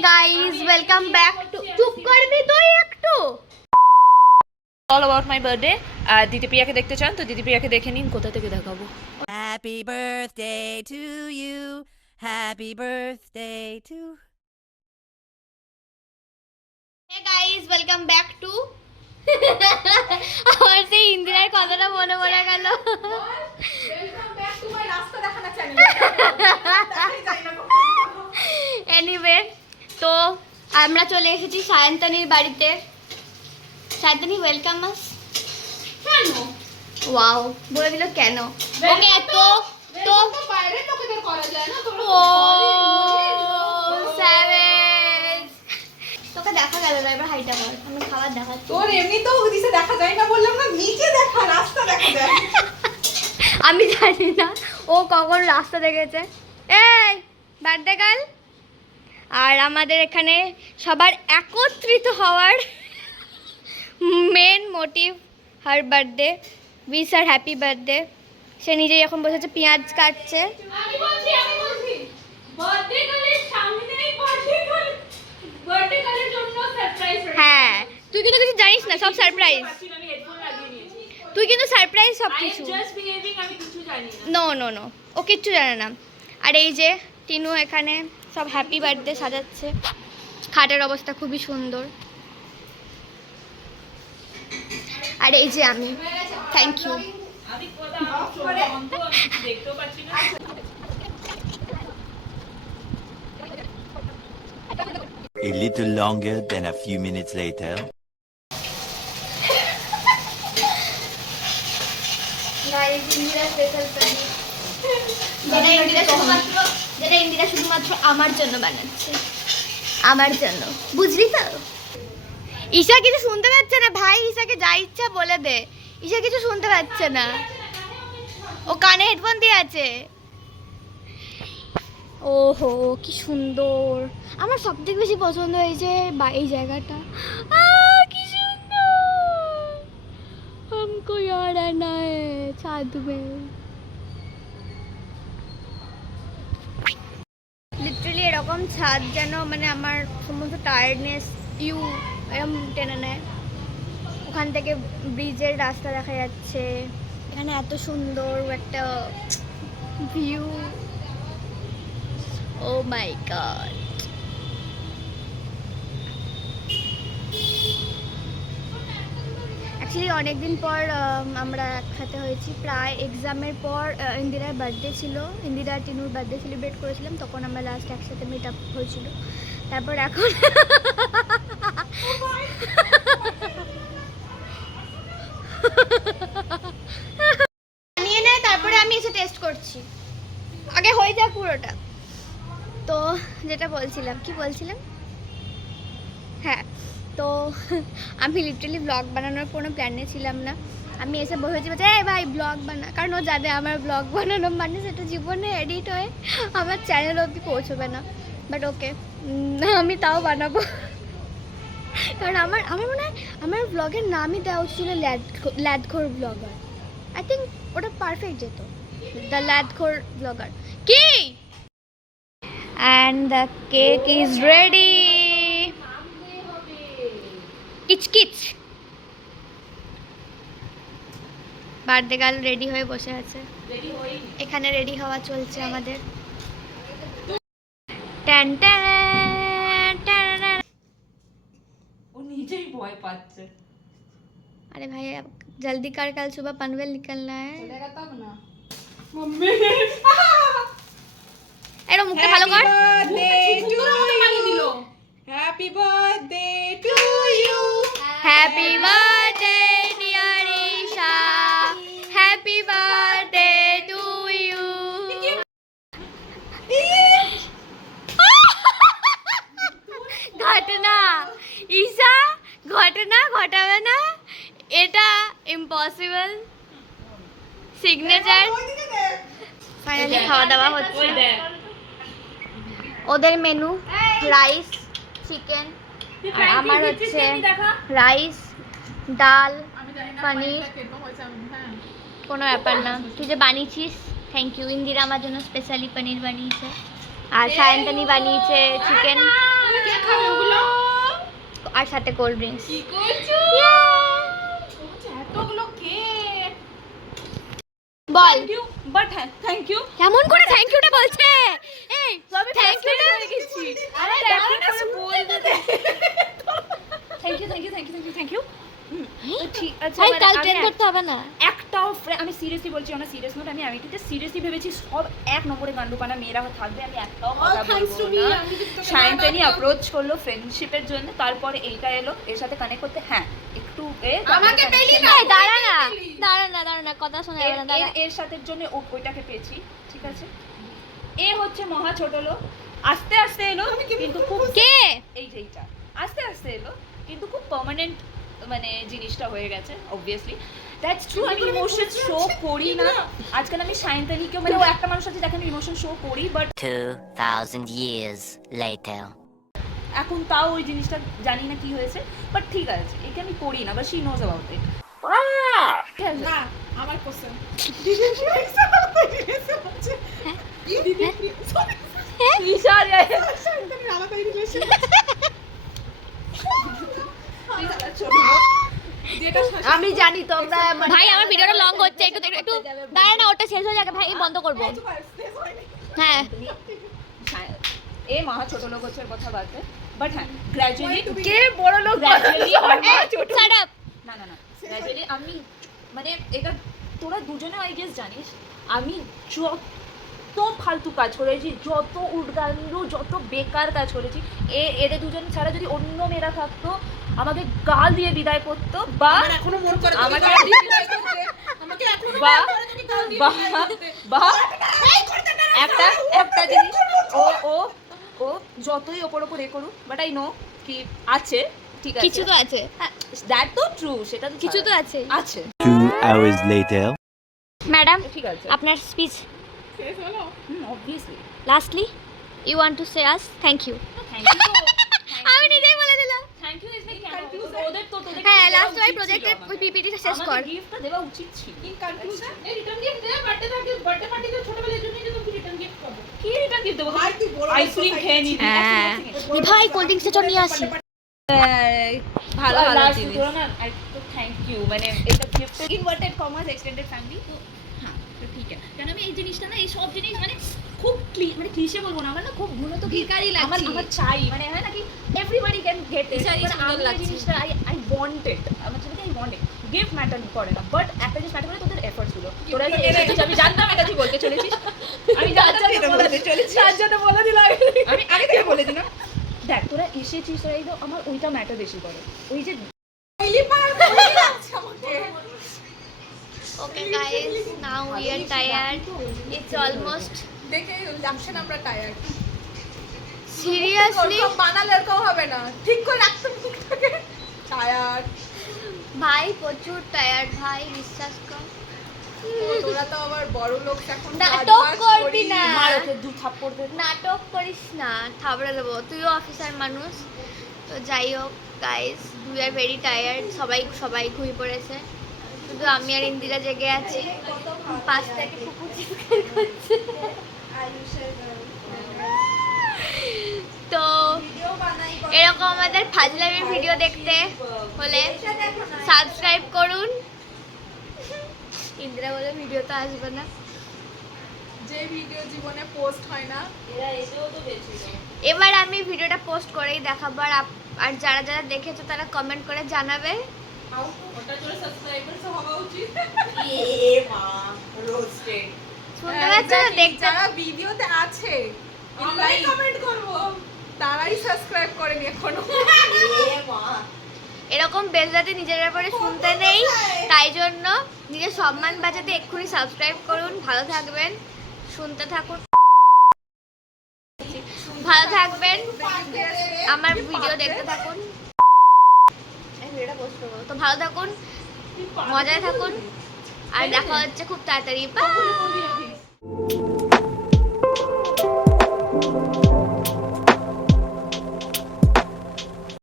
guys, welcome back to চুপ করবি তুই একটু all about my birthday দিদি প্রিয়াকে দেখতে চান তো দিদি প্রিয়াকে দেখে নিন কোথা থেকে দেখাবো Happy birthday to you. Happy birthday to Hey guys, welcome back to আমার সেই ইন্দিরার কথাটা মনে পড়ে গেল Welcome back to my রাস্তা দেখানো চ্যানেল এনিওয়ে তো আমরা চলে এসেছি সায়ন্তনীর বাড়িতে সায়ন্তনী ওয়েলকাম আস কেন ওয়াও বলে দিল কেন ওকে তো তো বাইরের লোকেদের করা যায় না তোমরা ও স্যাভেজ তোকে দেখা গেল না এবার হাইটা কর আমি খাবার দেখাচ্ছি তোর এমনি তো ওদিকে দেখা যায় না বললাম না নিচে দেখা রাস্তা দেখা যায় আমি জানি না ও কখন রাস্তা দেখেছে এই বার্থডে গার্ল আর আমাদের এখানে সবার একত্রিত হওয়ার main motive her birthday wish আর হ্যাপি বার্থডে সে নিজেই এখন বসেছে পেঁয়াজ কাটছে আমি বলছি বার্থডে গার্লের সামনেই বার্থডে গার্লের জন্য সারপ্রাইজ হ্যাঁ তুই কিন্তু কিছু জানিস না সব সারপ্রাইজ আমি হেডফোন লাগিয়ে নিয়েছি তুই কিন্তু সারপ্রাইজ সব আই কিছু জাস্ট বিহেভিং আমি কিছু জানি না নো নো নো ও কিচ্ছু জানে না আর এই যে টিনু এখানে সব হ্যাপি বার্থডে সাজাচ্ছে খাটের অবস্থা খুবই সুন্দর আর এই যে আমি থ্যাংক ইউ আমি কথা বন্ধ আমি দেখতেও পাচ্ছি না A little longer than a few minutes later. যেটা ইন্দিরা শুধুমাত্র আমার জন্য বানাচ্ছে আমার জন্য বুঝলি তো ঈশা কিছু শুনতে পাচ্ছে না ভাই ঈশাকে যা ইচ্ছা বলে দে ঈশা কিছু শুনতে পাচ্ছে না ও কানে হেডফোন দিয়ে আছে ওহো কি সুন্দর আমার সবথেকে বেশি পছন্দ হয়েছে এই জায়গাটা কি সুন্দর हमको यार आना है छाद में লিটারালি এরকম ছাদ যেন মানে আমার সমস্ত টায়ার্ডনেস এরকম টেনে নেয় ওখান থেকে ব্রিজের রাস্তা দেখা যাচ্ছে এখানে এত সুন্দর একটা ভিউ ও মাই গড অ্যাকচুয়ালি অনেকদিন পর আমরা একসাথে হয়েছি প্রায় এক্সামের পর ইন্দিরার বার্থডে ছিল ইন্দিরা টিনুর বার্থডে সেলিব্রেট করেছিলাম তখন আমরা লাস্ট একসাথে মিট আপ হয়েছিল তারপর এখন নিয়ে নেয় তারপরে আমি এসে টেস্ট করছি আগে হয়ে যাক পুরোটা তো যেটা বলছিলাম কি বলছিলাম হ্যাঁ তো আমি লিটারালি ব্লগ বানানোর কোনো প্ল্যানে ছিলাম না আমি এসে বসেছি বলছি এই ভাই ব্লগ বানা কারণ ও জানে আমার ব্লগ বানানো মানে সেটা জীবনে এডিট হয়ে আমার চ্যানেল অবধি পৌঁছবে না বাট ওকে আমি তাও বানাবো কারণ আমার মনে হয় আমার ব্লগের নামই দেওয়া উচিত ছিল ল্যাদখোর ব্লগার আই থিঙ্ক ওটা পারফেক্ট যেত দ্য ল্যাদখোর ব্লগার কি and the cake is ready কিচকিচ বার্থডে গার্ল রেডি হয়ে বসে আছে এখানে রেডি হওয়া চলছে আমাদের ট্যান ট্যান ট্যান ও নিজেই ভয় পাচ্ছে अरे भाई अब जल्दी कर कल सुबह पनवेल निकलना है চলেগা তব না মম্মি এরো মুখটা ভালো কর happy birthday to you happy birthday dear Isha happy birthday to you ঘটনা ঈশা ঘটনা ঘটাবে না এটা ইম্পসিবল সিগনেচার ফাইনালি খাওয়া দাওয়া হচ্ছে ওদের মেনু রাইস চিকেন আর আমার হচ্ছে রাইস ডাল পনির কোনো ব্যাপার না তুই যে বানিয়েছিস থ্যাংক ইউ ইন্দিরা আমার জন্য স্পেশালি পনির বানিয়েছে আর সায়ন্তনী বানিয়েছে চিকেন কে খাবে ওগুলো? আর সাথে কোল্ড ড্রিঙ্কস। কি করছো? এতগুলো কেক। বল থ্যাংক ইউ, বাট হ্যাঁ থ্যাংক ইউ। কেমন করে থ্যাংক ইউটা বলছে? এই থ্যাংক ইউটা আরে দাঁড়া না, বলতে দে। Thank you thank you thank you thank you thank you. ঠিক আছে, ভাই মানে কাল আমি ট্রেন করতে হবে না। একটাও আমি সিরিয়াসলি বলছি, না সিরিয়াস নোট, আমি এটা সিরিয়াসলি ভেবেছি সব এক নম্বরে গান্ডুপানা মেয়েরা থাকবে, আমি একটাও কথা বলবো না। সায়ন্তনী অ্যাপ্রোচ করলো ফ্রেন্ডশিপের জন্য, তারপরে এইটা এলো এর সাথে কানেক্ট করতে। হ্যাঁ একটু আমাকে পেলি না। এই দাঁড়া না কথা শোনা যাবে না, দাঁড়া। এর সাথে জন্য ওইটাকে পেয়েছি, ঠিক আছে। এ হচ্ছে মহা ছোট লোক, আস্তে আস্তে এলো কিন্তু খুব, কে? এই যে এইটা আস্তে আস্তে এলো কিন্তু খুব পার্মানেন্ট মানে জিনিসটা হয়ে গেছে অবভিয়াসলি। দ্যাটস ট্রু, আমি ইমোশন শো করি না আজকাল। আমি সায়ন্তনীকেও মানে ও একটা মানুষ আছে যাকে আমি ইমোশন শো করি, বাট 2000 years later. এখন তাও ওই জিনিসটা জানি না কি হয়েছে, বাট ঠিক আছে, একে আমি করি না, but she knows about it. না, আমার কোশ্চেন। দিদির পয়সা হচ্ছে। কি দিদির পয়সা? সায়ন্তনীর আলাদা রিলেশন। যেটা আমি জানি তোমরা ভাই আমার ভিডিওটা লং হচ্ছে, একটু দাঁড়া না, ওটা শেষ হয়ে যাবে ভাই, বন্ধ করব। হ্যাঁ এ মহা ছোট লোক হচ্ছে কথা বাদে, বাট হ্যাঁ গ্র্যাজুয়ালি কে বড় লোক? Gradually shut up. না গ্র্যাজুয়ালি আমি মানে এটা তোরা দুজনে আই গেস জানিস, আমি যত ফালতু কাজ করেছি, যত উদ্গান্ডু, যত বেকার কাজ করেছি, এদের দুজন ছাড়া যদি অন্য মেয়েরা থাকতো আমাকে গাল দিয়ে বিদায় করতো, বা আমার এখনো মন করে আমাকে আমাকে এখনো বা বা বা একটা জিনিস, ও যতই ওপর এ করুক, বাট আই নো কি আছে, ঠিক আছে, কিছু তো আছে, দ্যাট তো ট্রু, সেটা তো কিছু তো আছে। আছে, 2 hours later. ম্যাডাম ঠিক আছে, আপনার স্পিচ শেষ হলো? Obviously lastly you want to say us thank you. Thank you. আমি নিজেই বলে দিলাম। থ্যাংক ইউ ইজ লাইক ওদের তো তোদের হ্যাঁ লাস্ট ওই প্রজেক্টের ওই পিপিটিটা শেষ কর। গিফটটা দেওয়া উচিত ছিল। ইন কনক্লুশন, এই রিটার্ন গিফট দে, বার্থডে পার্টিতে ছোটবেলায় জন্য যে তুমি রিটার্ন গিফট পাবো। কি রিটার্ন গিফট দেবো? ভাই তুই বড় আইসক্রিম খেয়ে নিবি। হ্যাঁ ভাই কোল্ড ড্রিঙ্কসের জন্য নিয়ে আসি। ভালো জিনিস না, আই তো থ্যাংক ইউ, মানে এটা gift inverted commerce extended family, তো হ্যাঁ তো ঠিক আছে। কারণ আমি এই জিনিসটা না, এই সব জিনিস মানে খুব মানে ক্লিশে বলবো না, আমার না খুব মূলত ভিখারি লাগছে, আমার চাই, মানে হয় নাকি এভরিবডি ক্যান গেট ইট, আমি এই জিনিসটা আই ওয়ান্টেড, আমার জন্য আই ওয়ান্টেড। গিফট ম্যাটার করে না, বাট একটা জিনিস ম্যাটার করে তোদের এফর্টস গুলো, তোরা যে এসেছিস, আমি জানতাম এটা তুই বলতে চলেছিস, আমি জানতাম বলতে চলেছিস, তার জন্য বলে দিলাম, আমি আগে থেকে বলে দিলাম। দেখ তোরা এসেছিস, তোরা এই তো আমার ওইটা ম্যাটার বেশি করে, ওই যে কইলি পার করে যাচ্ছে আমাকে। Okay guys now we are tired, it's almost দেখে লাগছে না আমরা টায়ার্ড। সিরিয়াসলি বানালে এরকম হবে না, ঠিক করে রাখতে মুখটাকে। টায়ার্ড। ভাই প্রচুর টায়ার্ড ভাই, বিশ্বাস কর। তোরা তো আবার বড় লোক, এখন নাটক করবি না, মার ওকে দু থাপ্পড় দে। নাটক করিস না, থাবড়ে দেবো, তুইও অফিসার মানুষ। তো যাই হোক guys we are very tired, সবাই ঘুমিয়ে পড়েছে, শুধু আমি আর ইন্দিরা জেগে আছি। 5 থেকে কুকুর চিৎকার করছে। তো এরকম আমাদের ফাজলামির ভিডিও দেখতে হলে সাবস্ক্রাইব করুন। ইন্দিরা বলে ভিডিও তো আসবে না, যে ভিডিও জীবনে পোস্ট হয় না। এবার আমি ভিডিওটা পোস্ট করেই দেখাবো, আর যারা যারা দেখেছো তারা কমেন্ট করে জানাবে। ওটা জোরে সাবস্ক্রাইবারস হওয়া উচিত। শুনতে পাচ্ছ না? দেখতে যারা ভিডিওতে আছে আমরাই কমেন্ট করব, তারাই সাবস্ক্রাইব করেনি এখনো। এরকম বেলজাতে নিজের ব্যাপারে শুনতে নেই, তাই জন্য নিজের সম্মান বাঁচাতে এক্ষুনি সাবস্ক্রাইব করুন। ভালো থাকবেন, শুনতে থাকুন, ভালো থাকবেন, আমার ভিডিও দেখতে থাকুন। ভিডিওটা পোস্ট করবো, তো ভালো থাকুন, মজায় থাকুন, আর দেখা হচ্ছে খুব তাড়াতাড়ি। বাই।